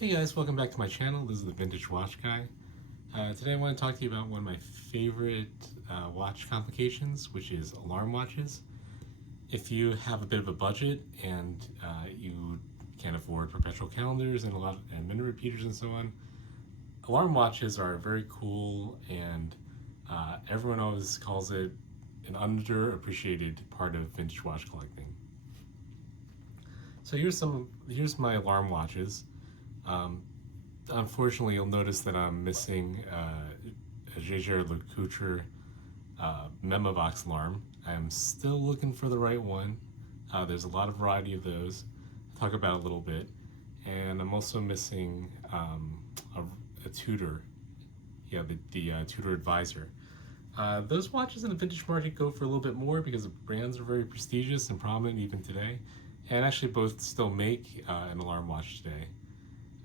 Hey guys, welcome back to my channel. This is the Vintage Watch Guy. Today I want to talk to you about one of my favorite watch complications, which is alarm watches. If you have a bit of a budget and you can't afford perpetual calendars and and minute repeaters and so on, alarm watches are very cool, and everyone always calls it an underappreciated part of vintage watch collecting. So here's my alarm watches. Um, Unfortunately, you'll notice that I'm missing a Jaeger-LeCoultre Memovox alarm. I'm still looking for the right one. There's a lot of variety of those. I'll talk about it a little bit. And I'm also missing a Tudor. Yeah, the Tudor Advisor. Those watches in the vintage market go for a little bit more because the brands are very prestigious and prominent even today. And actually both still make an alarm watch today.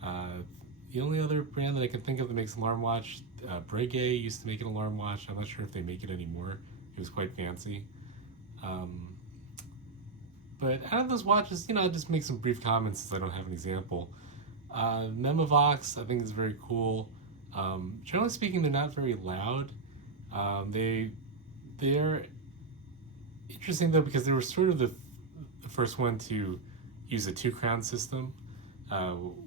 Uh, the only other brand that I can think of that makes an alarm watch, Breguet used to make an alarm watch. I'm not sure if they make it anymore. It was quite fancy. Um, but out of those watches, I'll just make some brief comments since I don't have an example. Memovox, I think, is very cool. Generally speaking, they're not very loud. They're interesting though because they were sort of the first one to use a two crown system,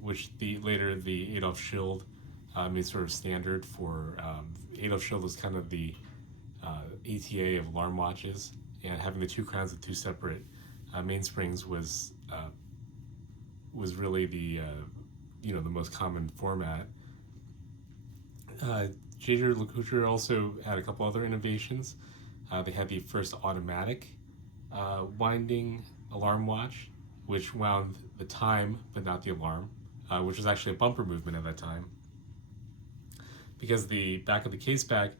which the Adolf Schild made sort of standard for. Adolf Schild was kind of the ATA of alarm watches, and having the two crowns with two separate mainsprings was really the most common format. Uh, Jaeger-LeCoultre also had a couple other innovations. They had the first automatic winding alarm watch, which wound the time but not the alarm, which was actually a bumper movement at that time. Because the back of the case back,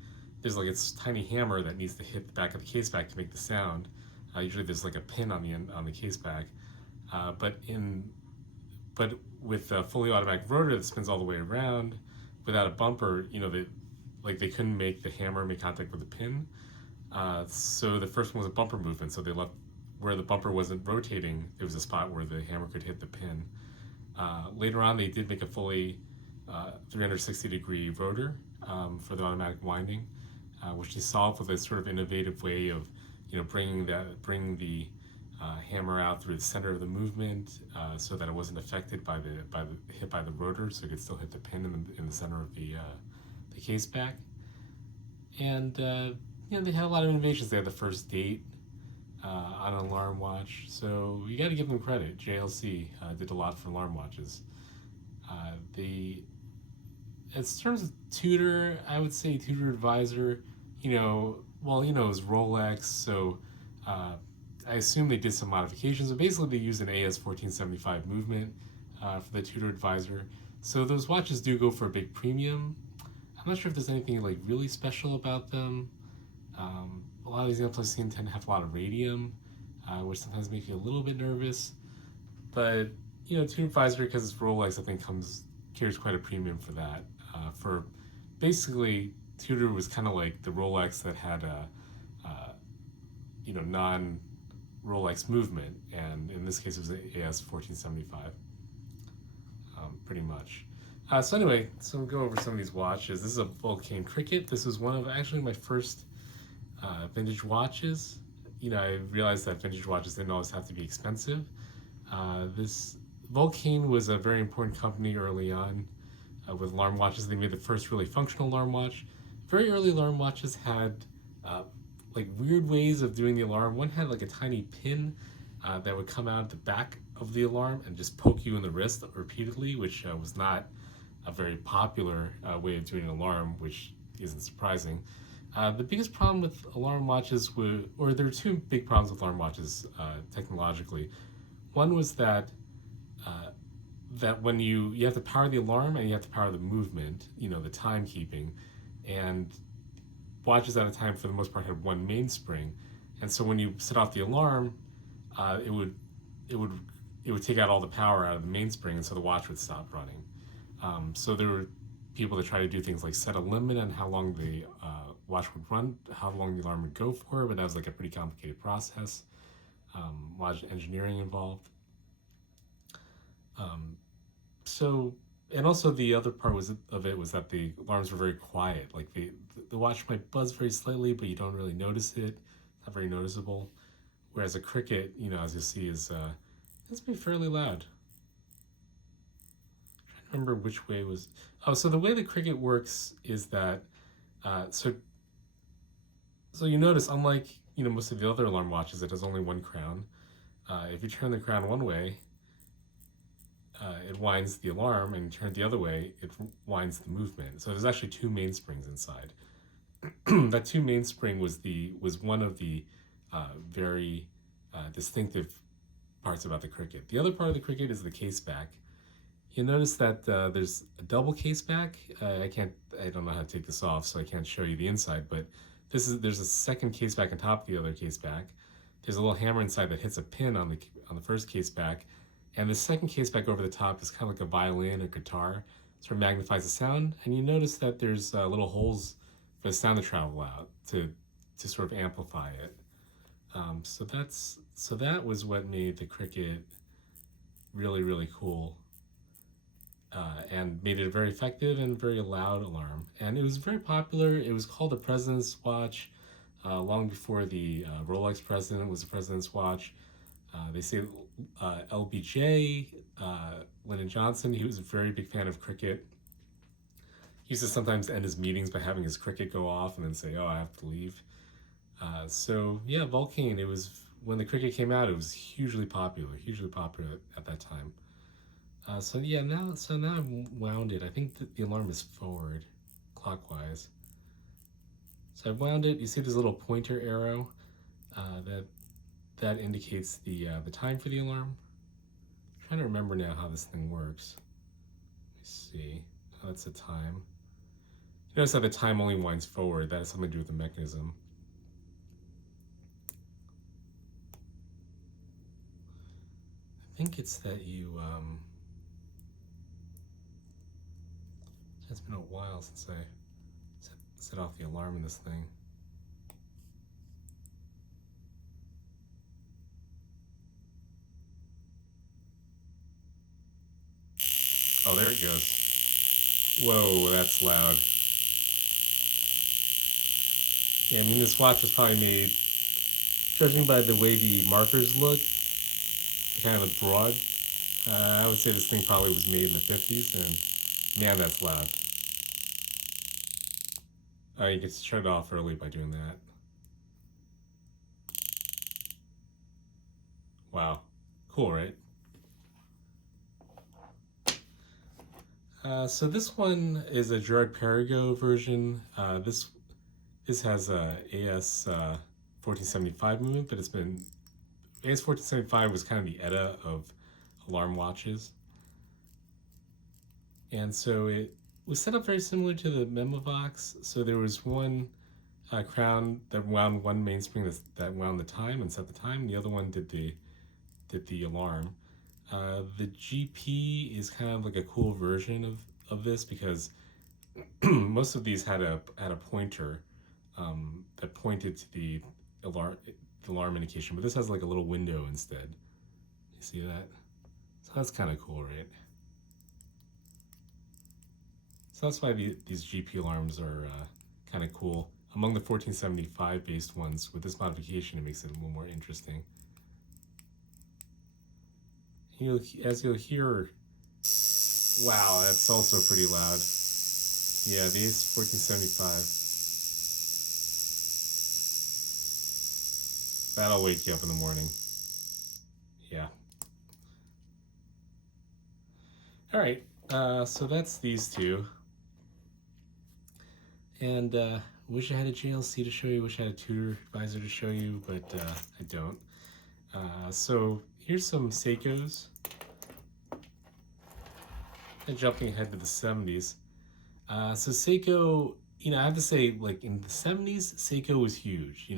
there's like a tiny hammer that needs to hit the back of the case back to make the sound. Usually there's like a pin on the end on the case back, but with a fully automatic rotor that spins all the way around, without a bumper, they couldn't make the hammer make contact with the pin. So the first one was a bumper movement. So they left where the bumper wasn't rotating. There was a spot where the hammer could hit the pin. Later on, they did make a fully 360-degree rotor for the automatic winding, which is solved with a sort of innovative way of, bringing the hammer out through the center of the movement, so that it wasn't affected by the hit by the rotor, so it could still hit the pin in the center of the case back. And they had a lot of innovations. They had the first date on an alarm watch, so you got to give them credit. JLC did a lot for alarm watches. The As terms of Tudor, I would say Tudor Advisor. It was Rolex, so I assume they did some modifications, but basically they used an AS 1475 movement for the Tudor Advisor. So those watches do go for a big premium. I'm not sure if there's anything like really special about them. A lot of these examples I've seen tend to have a lot of radium, which sometimes makes you a little bit nervous. But Tudor Advisor, because it's Rolex, I think carries quite a premium for that. For basically, Tudor was kind of like the Rolex that had a non Rolex movement, and in this case it was AS 1475, pretty much. So anyway, we'll go over some of these watches. This is a Vulcain Cricket. This was one of actually my first vintage watches. I realized that vintage watches didn't always have to be expensive. This Vulcain was a very important company early on with alarm watches. They made the first really functional alarm watch. Very early alarm watches had like weird ways of doing the alarm. One had like a tiny pin that would come out the back of the alarm and just poke you in the wrist repeatedly, which was not a very popular way of doing an alarm, which isn't surprising. The biggest problem with alarm watches there were two big problems with alarm watches technologically. One was that when you have to power the alarm and you have to power the movement, the timekeeping, and watches at a time for the most part had one mainspring, and so when you set off the alarm, it would take out all the power out of the mainspring, and so the watch would stop running. So there were people that try to do things like set a limit on how long the watch would run, how long the alarm would go for, but that was like a pretty complicated process. A lot of engineering involved. So and also the other part of it was that the alarms were very quiet. Like the watch might buzz very slightly, but you don't really notice it. Not very noticeable. Whereas a Cricket, as you'll see, is it's be fairly loud. I'm trying to remember which way was. Oh, so the way the Cricket works is that so you notice, unlike most of the other alarm watches, it has only one crown. If you turn the crown one way, it winds the alarm, and turn it the other way, it winds the movement. So there's actually two mainsprings inside. That two mainspring was one of the very distinctive parts about the Cricket. The other part of the Cricket is the case back. You'll notice that there's a double case back. I don't know how to take this off, so I can't show you the inside, but there's a second case back on top of the other case back. There's a little hammer inside that hits a pin on the first case back, and the second case back over the top is kind of like a violin or guitar. Sort of magnifies the sound, and you notice that there's little holes for the sound to travel out to sort of amplify it. So that was what made the Cricket really, really cool. And made it a very effective and very loud alarm. And it was very popular. It was called the President's Watch long before the Rolex President was the President's Watch. They say LBJ, Lyndon Johnson, he was a very big fan of Cricket. He used to sometimes end his meetings by having his Cricket go off and then say, "Oh, I have to leave." So yeah, Vulcane, when the Cricket came out, it was hugely popular at that time. So now I've wound it. I think that the alarm is forward, clockwise. So I've wound it. You see this little pointer arrow that indicates the time for the alarm. I'm trying to remember now how this thing works. Let me see. Oh, that's the time. You notice how the time only winds forward. That has something to do with the mechanism. I think it's that you it's been a while since I set off the alarm in this thing. Oh, there it goes. Whoa, that's loud. Yeah, I mean, this watch was probably made, judging by the way the markers look, kind of broad. I would say this thing probably was made in the 50s, and man, that's loud. You can shut it off early by doing that. Wow. Cool, right? So this one is a Girard-Perregaux version. This has a AS 1475 movement, but AS 1475 was kind of the ETA of alarm watches. And so it was set up very similar to the Memovox. So there was one crown that wound one mainspring that wound the time and set the time. The other one did the alarm. The GP is kind of like a cool version of this because most of these had a pointer that pointed to the alarm indication, but this has like a little window instead. You see that? So that's kind of cool, right? So that's why these GP alarms are kind of cool. Among the 1475 based ones, with this modification, it makes it a little more interesting. As you'll hear, wow, that's also pretty loud. Yeah, the AS 1475. That'll wake you up in the morning. Yeah. All right, so that's these two. And wish I had a JLC to show you, wish I had a tutor advisor to show you, but I don't. So here's some Seikos. And jumping ahead to the 70s. So Seiko, I have to say, like in the 70s, Seiko was huge.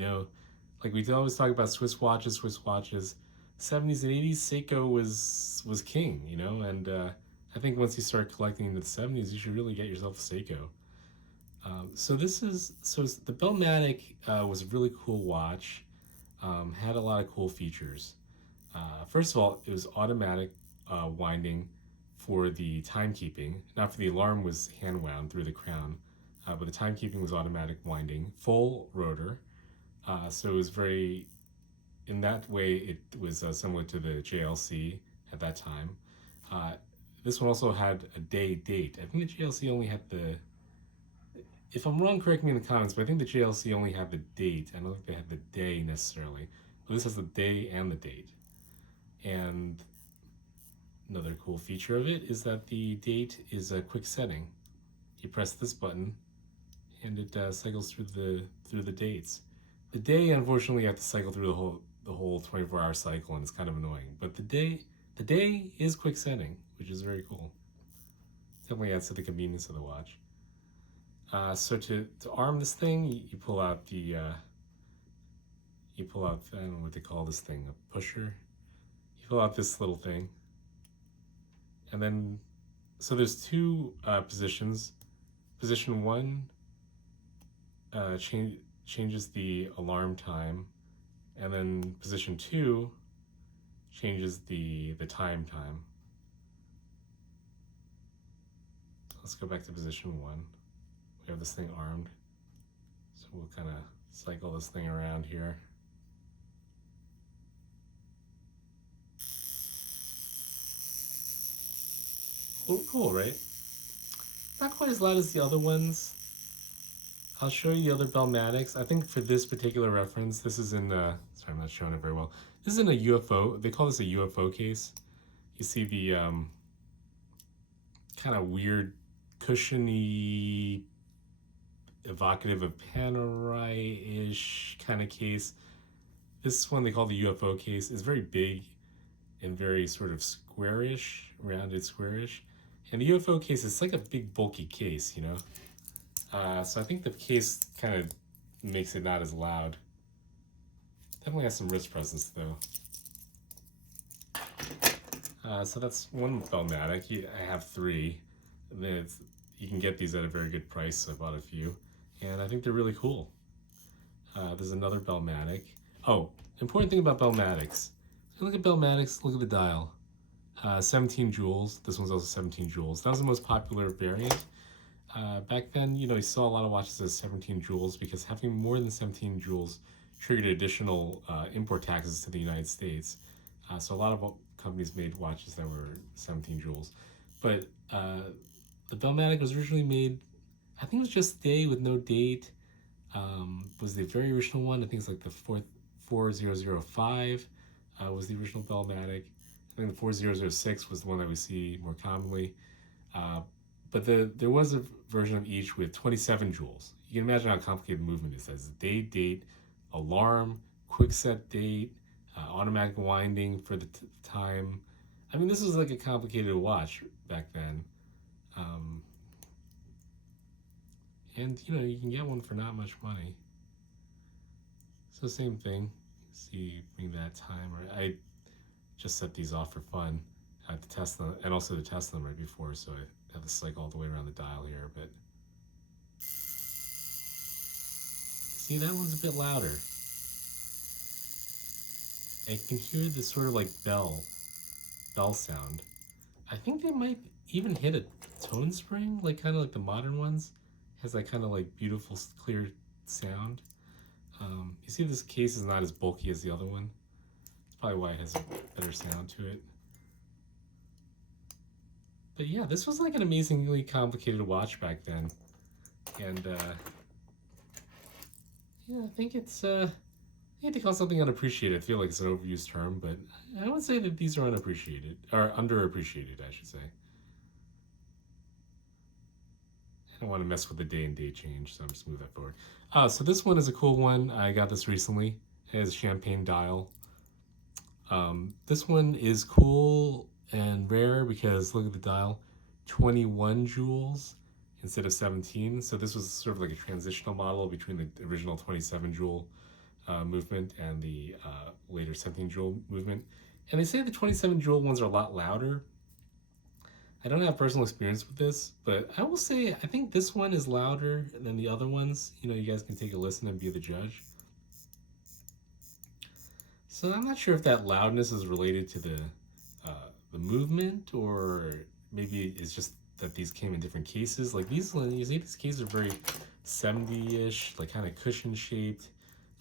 Like we always talk about Swiss watches. 70s and 80s, Seiko was king. And I think once you start collecting in the 70s, you should really get yourself a Seiko. So the Bellmatic was a really cool watch. Had a lot of cool features. First of all, it was automatic winding for the timekeeping. Not for the alarm was hand wound through the crown, but the timekeeping was automatic winding, full rotor. So it was very, in that way, it was similar to the JLC at that time. This one also had a day date. I think the JLC only had the, if I'm wrong, correct me in the comments, but I think the JLC only had the date. I don't think they had the day necessarily. But this has the day and the date. And another cool feature of it is that the date is a quick setting. You press this button, and it cycles through the dates. The day, unfortunately, you have to cycle through the whole 24-hour cycle, and it's kind of annoying. But the day is quick setting, which is very cool. Definitely adds to the convenience of the watch. So to arm this thing, you pull out the I don't know what they call this thing, a pusher. You pull out this little thing, and then so there's two positions. Position one changes the alarm time, and then position two changes the time. Let's go back to position one. We have this thing armed, so we'll kind of cycle this thing around here. Oh, cool, right? Not quite as loud as the other ones. I'll show you the other Bellmatics. I think for this particular reference, this is in, sorry, I'm not showing it very well. This is in a UFO, they call this a UFO case. You see the kind of weird, cushiony, evocative of Panerai-ish kind of case. This one they call the UFO case is very big and very sort of squarish, rounded squarish. And the UFO case is like a big bulky case, you know? So I think the case kind of makes it not as loud. Definitely has some wrist presence though. So that's one Bellmatic. I have three. You can get these at a very good price, so I bought a few. And I think they're really cool. There's another Bellmatic. Oh, important thing about Bellmatics. Look at Bellmatics, look at the dial. 17 joules. This one's also 17 joules. That was the most popular variant. Back then, you know, you saw a lot of watches as 17 joules because having more than 17 joules triggered additional import taxes to the United States. So a lot of companies made watches that were 17 joules. But the Bellmatic was originally made, I think it was just day with no date. Was the very original one. I think it's like the 4005 was the original Bellmatic. I think the 4006 was the one that we see more commonly. But there was a version of each with 27 joules. You can imagine how complicated the movement is. That's day, date, alarm, quick set date, automatic winding for the time. I mean, this was like a complicated watch back then. And, you know, you can get one for not much money. So same thing. See, bring that timer. I just set these off for fun to test them, and also to test them right before, so I have to cycle all the way around the dial here, but see, that one's a bit louder. I can hear this sort of like bell sound. I think they might even hit a tone spring, like kind of like the modern ones. It has that kind of like beautiful, clear sound. You see this case is not as bulky as the other one. That's probably why it has a better sound to it. But yeah, this was like an amazingly complicated watch back then. And yeah, I think it's I hate to call something unappreciated. I feel like it's an overused term, but I would say that these are unappreciated, or underappreciated, I should say. I don't want to mess with the day and date change, so I'm just move that forward. So this one is a cool one. I got this recently. It has a champagne dial. This one is cool and rare because look at the dial, 21 joules instead of 17. So this was sort of like a transitional model between the original 27 joule movement and the later 17 joule movement. And they say the 27 joule ones are a lot louder. I don't have personal experience with this, but I will say I think this one is louder than the other ones. You know, you guys can take a listen and be the judge. So I'm not sure if that loudness is related to the movement, or maybe it's just that these came in different cases. Like these, you see these cases are very 70-ish, like kind of cushion shaped,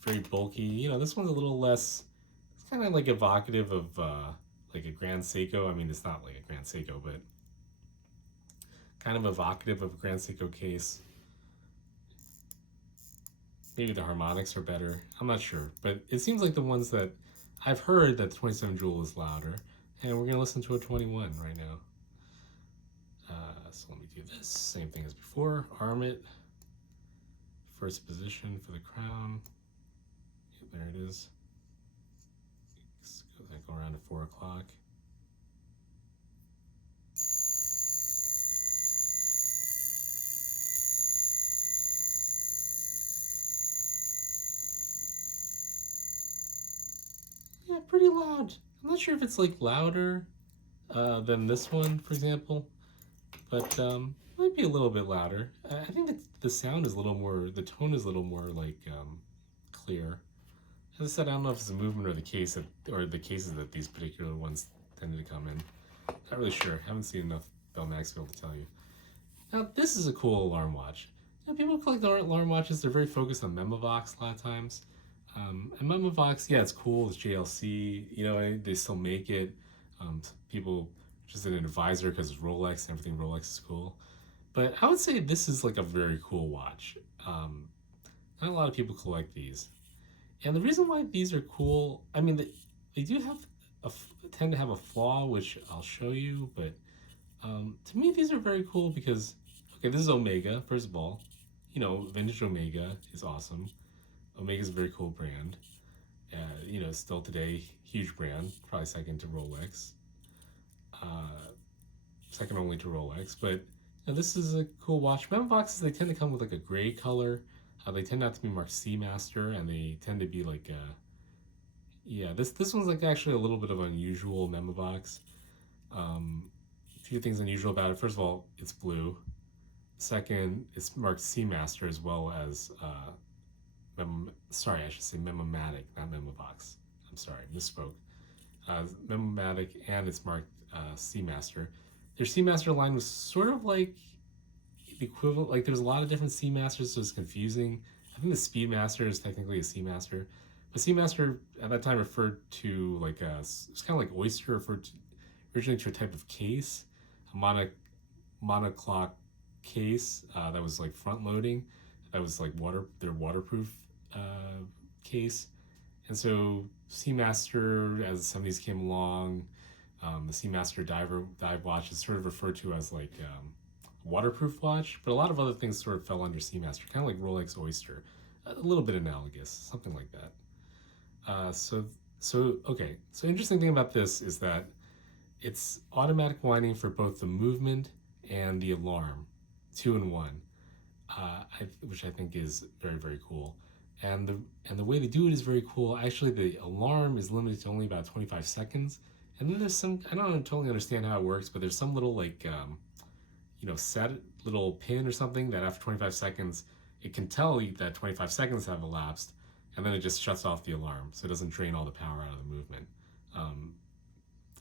very bulky. You know, this one's a little less, it's kind of like evocative of like a Grand Seiko. I mean, it's not like a Grand Seiko, but kind of evocative of a Grand Seiko case. Maybe the harmonics are better. I'm not sure, but it seems like the ones that I've heard that the 27 jewel is louder, and we're gonna listen to a 21 right now. So let me do this. Same thing as before. Arm it. First position for the crown. There it is. Go around to 4 o'clock. Yeah, pretty loud. I'm not sure if it's like louder than this one, for example, but might be a little bit louder. I think that the sound is a little more, the tone is a little more like clear. As I said, I don't know if it's the movement or the case that, or the cases that these particular ones tended to come in. Not really sure. Haven't seen enough Bell Maxfield to tell you. Now, this is a cool alarm watch. You know, people collect alarm watches. They're very focused on Memovox a lot of times. And Memovox, yeah, it's cool. It's JLC. You know, they still make it. People just an advisor because it's Rolex and everything Rolex is cool. But I would say this is like a very cool watch. Not a lot of people collect these. And the reason why these are cool, I mean, they do have tend to have a flaw, which I'll show you, but to me, these are very cool because, okay, this is Omega, first of all. You know, vintage Omega is awesome. Omega is a very cool brand. You know, still today, huge brand, probably second to Rolex. Second only to Rolex, but you know, this is a cool watch. Memovoxes, they tend to come with like a gray color. They tend not to be marked Seamaster, and they tend to be like, yeah, this one's like actually a little bit of an unusual Memovox. A few things unusual about it. First of all, it's blue. Second, it's marked Seamaster as well as, sorry, I should say Memomatic, not Memovox. I'm sorry, misspoke. Memomatic, and it's marked Seamaster. Their Seamaster line was sort of like the equivalent, like there's a lot of different Seamasters, so it's confusing. I think the Speedmaster is technically a Seamaster. But Seamaster at that time referred to like it's kind of like Oyster, referred to, originally to a type of case, a monoclock case that was like front loading, that was like their waterproof case. And so Seamaster, as the 70s came along, the Seamaster dive watch is sort of referred to as like waterproof watch, but a lot of other things sort of fell under Seamaster, kind of like Rolex Oyster, a little bit analogous, something like that. So interesting thing about this is that it's automatic winding for both the movement and the alarm, 2 in 1, which I think is very, very cool. And the way they do it is very cool. Actually, the alarm is limited to only about 25 seconds. And then there's some, I don't totally understand how it works, but there's some little like, you know, set little pin or something that after 25 seconds, it can tell you that 25 seconds have elapsed, and then it just shuts off the alarm, so it doesn't drain all the power out of the movement.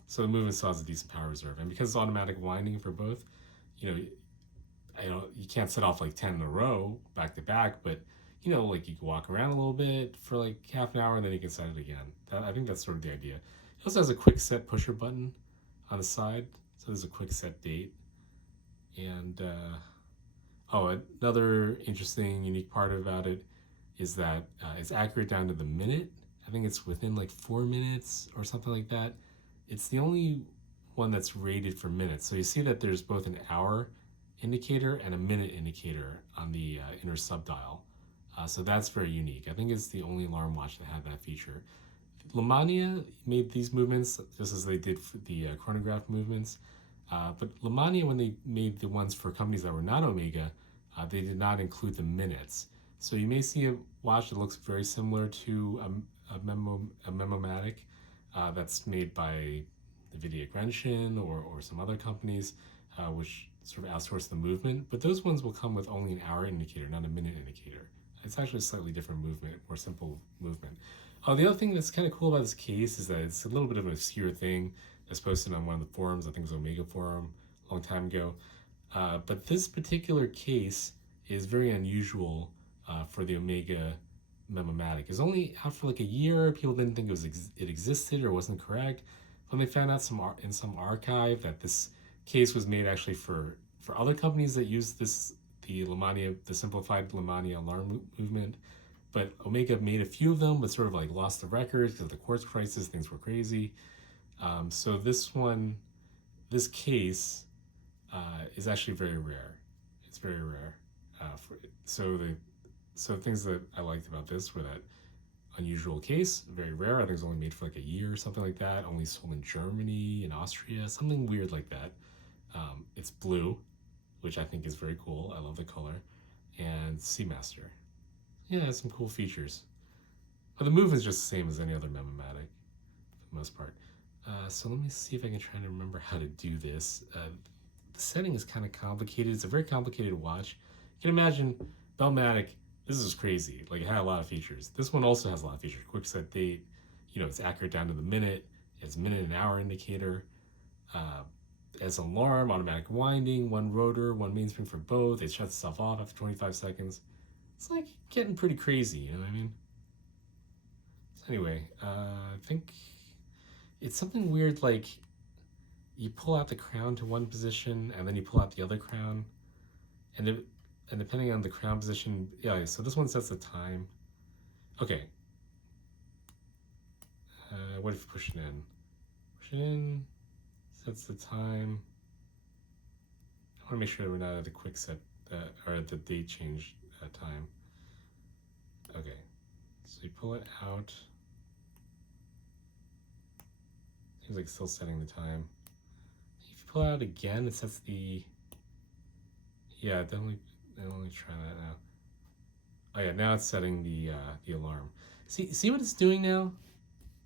So the movement still has a decent power reserve, and because it's automatic winding for both, you know, you can't set off like 10 in a row back to back, but you know, like you can walk around a little bit for like half an hour, and then you can set it again. I think that's sort of the idea. It also has a quick set pusher button on the side, so there's a quick set date. And another interesting, unique part about it is that it's accurate down to the minute. I think it's within like 4 minutes or something like that. It's the only one that's rated for minutes. So you see that there's both an hour indicator and a minute indicator on the inner subdial. So that's very unique. I think it's the only alarm watch that had that feature. Lemania made these movements just as they did for the chronograph movements. But Lemania, when they made the ones for companies that were not Omega, they did not include the minutes. So you may see a watch that looks very similar to a Memomatic that's made by NVIDIA Genshin or some other companies, which sort of outsource the movement. But those ones will come with only an hour indicator, not a minute indicator. It's actually a slightly different movement, more simple movement. The other thing that's kind of cool about this case is that it's a little bit of an obscure thing that's posted on one of the forums. I think it was Omega Forum a long time ago. But this particular case is very unusual for the Omega Memomatic. It's only out for like a year. People didn't think it existed or wasn't correct. When they found out in some archive that this case was made actually for other companies that use the simplified Lamania alarm movement. But Omega made a few of them, but sort of like lost the records because of the quartz crisis. Things were crazy. So this case is actually very rare. It's very rare. So things that I liked about this were that unusual case, very rare. I think it's only made for like a year or something like that. Only sold in Germany and Austria, something weird like that. It's blue, which I think is very cool. I love the color. And Seamaster. Yeah, it has some cool features. But the movement's just the same as any other Memomatic for the most part. So let me see if I can try to remember how to do this. The setting is kind of complicated. It's a very complicated watch. You can imagine Bellmatic, this is crazy. Like, it had a lot of features. This one also has a lot of features. Quick set date, it's accurate down to the minute. It has minute and hour indicator. It has an alarm, automatic winding, one rotor, one mainspring for both. It shuts itself off after 25 seconds. It's like getting pretty crazy, you know what I mean? So anyway, I think it's something weird like you pull out the crown to one position and then you pull out the other crown, and depending on the crown position, yeah. So this one sets the time. Okay. What if you push it in? Push it in. Sets the time. I want to make sure that we're not at the quick set or at the date change time. Okay. So you pull it out. Seems like it's still setting the time. If you pull it out again, it sets the. Yeah, definitely try that now. Oh yeah, now it's setting the alarm. See what it's doing now?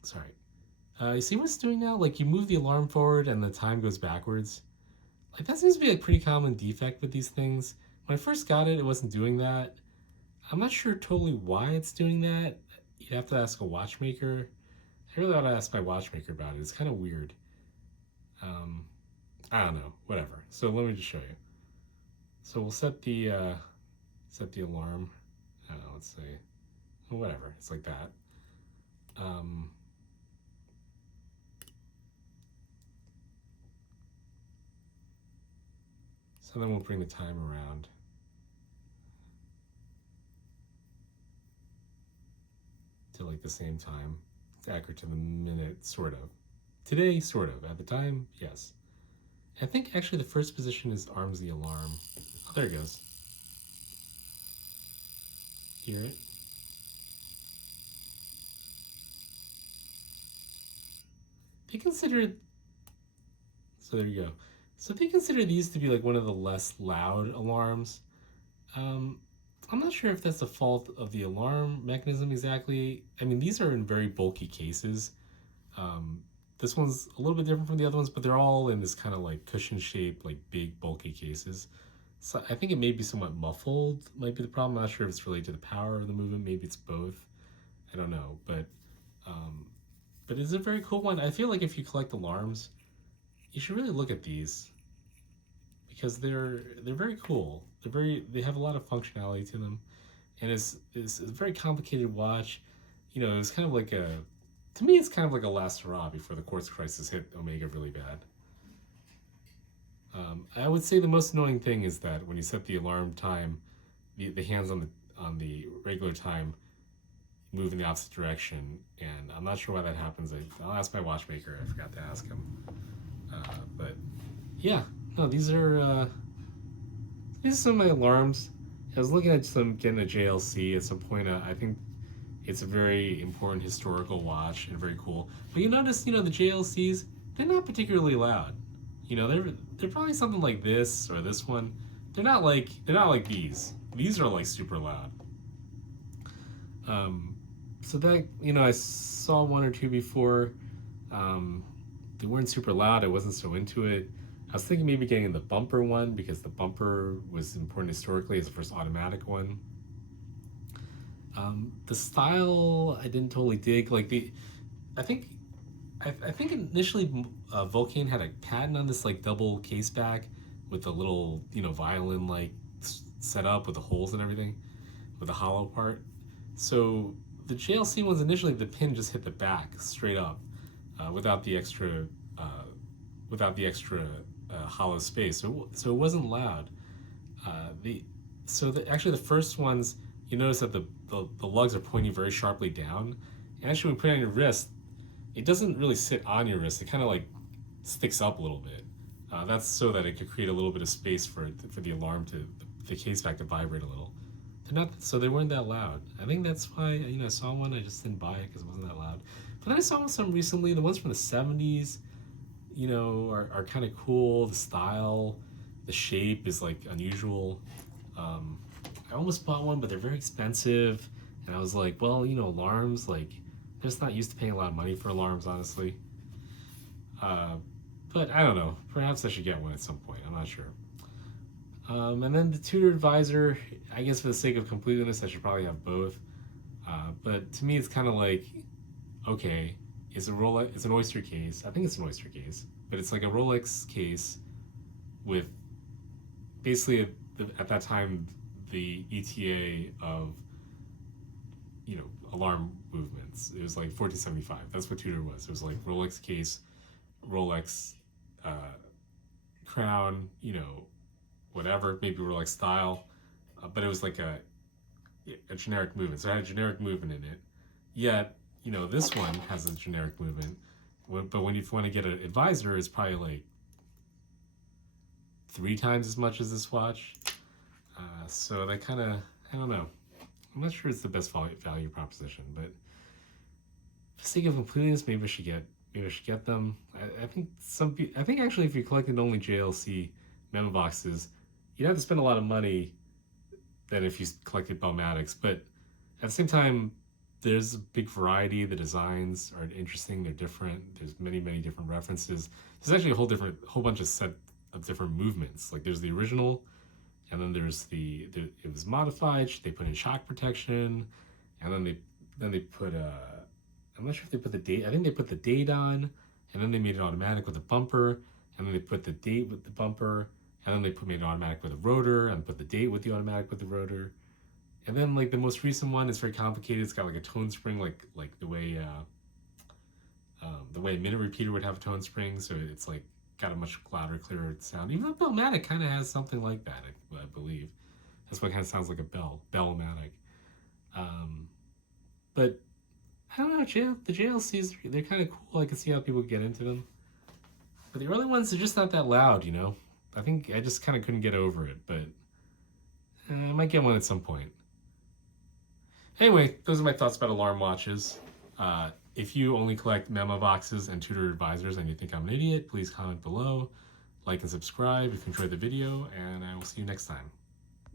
Sorry. You see what it's doing now? Like, you move the alarm forward and the time goes backwards. Like, that seems to be a pretty common defect with these things. When I first got it, it wasn't doing that. I'm not sure totally why it's doing that. You'd have to ask a watchmaker. I really ought to ask my watchmaker about it. It's kind of weird. I don't know. Whatever. So let me just show you. So we'll set the alarm. I don't know. Let's say whatever. It's like that. So then we'll bring the time around. To like the same time. It's accurate to the minute, sort of. Today, sort of. At the time, yes. I think actually the first position is arms the alarm. Oh, there it goes. Hear it? They consider. So there you go. So they consider these to be like one of the less loud alarms. I'm not sure if that's the fault of the alarm mechanism exactly. I mean, these are in very bulky cases. This one's a little bit different from the other ones, but they're all in this kind of like cushion shaped, like big bulky cases. So I think it may be somewhat muffled, might be the problem. I'm not sure if it's related to the power of the movement. Maybe it's both. I don't know, but it's a very cool one. I feel like if you collect alarms, you should really look at these because they're very cool. They have a lot of functionality to them, and it's a very complicated watch. It was kind of like to me it's kind of like a last hurrah before the quartz crisis hit Omega really bad. I would say the most annoying thing is that when you set the alarm time, the hands on the regular time move in the opposite direction, and I'm not sure why that happens. I'll ask my watchmaker. I forgot to ask him. But yeah, no, these are some of my alarms. I was looking at getting a JLC at some point. I think it's a very important historical watch and very cool. But you notice, the JLCs, they're not particularly loud. They're probably something like this or this one. They're not like these. These are like super loud. So that I saw one or two before. They weren't super loud. I wasn't so into it. I was thinking maybe getting the bumper one because the bumper was important historically as the first automatic one. The style I didn't totally dig. Like I think initially Vulcan had a patent on this like double case back with a little, violin like set up with the holes and everything, with the hollow part. So the JLC ones initially, the pin just hit the back straight up, without the extra, uh, hollow space. So it wasn't loud. The actually the first ones, you notice that the lugs are pointing very sharply down, and actually when you put it on your wrist, it doesn't really sit on your wrist. It kind of like sticks up a little bit. That's so that it could create a little bit of space for the alarm to the case back to vibrate a little. They're not so they weren't that loud. I think that's why I saw one. I just didn't buy it because it wasn't that loud. But then I saw some recently. The ones from the '70s, are kind of cool. The style, the shape is like unusual. I almost bought one, but they're very expensive. And I was like, well, alarms, like, I'm just not used to paying a lot of money for alarms, honestly. But I don't know. Perhaps I should get one at some point. I'm not sure. And then the tutor advisor, I guess for the sake of completeness, I should probably have both. But to me, it's kind of like, okay, it's an oyster case. I think it's an oyster case, but it's like a Rolex case with basically at that time the ETA of alarm movements. It was like 1475. That's what tutor was. It was like Rolex case, Rolex crown, whatever, maybe Rolex style, but it was like a generic movement. So it had a generic movement in it. Yet, this one has a generic movement, but when you want to get an advisor, it's probably like 3 times as much as this watch. So that kind of, I don't know. I'm not sure it's the best value proposition, but for the sake of completeness, maybe I should get them. I think actually if you collected only JLC memo boxes, you'd have to spend a lot of money than if you collected Bellmatics. But at the same time, there's a big variety. The designs are interesting. They're different. There's many, many different references. There's actually a whole bunch of set of different movements. Like there's the original, and then there's it was modified. They put in shock protection, and then they put I'm not sure if they put the date. I think they put the date on, and then they made it automatic with a bumper, and then they put the date with the bumper, and then they made it automatic with a rotor, and put the date with the automatic with the rotor. And then like the most recent one is very complicated. It's got like a tone spring, like the way a minute repeater would have a tone spring. So it's like got a much louder, clearer sound. Even though Bellmatic kind of has something like that, I believe. That's what kind of sounds like a Bellmatic. But I don't know, the JLCs, they're kind of cool. I can see how people get into them. But the early ones, they're just not that loud, I think I just kind of couldn't get over it, but I might get one at some point. Anyway, those are my thoughts about alarm watches. If you only collect memo boxes and tutor advisors and you think I'm an idiot, please comment below, like and subscribe if you enjoyed the video, and I will see you next time.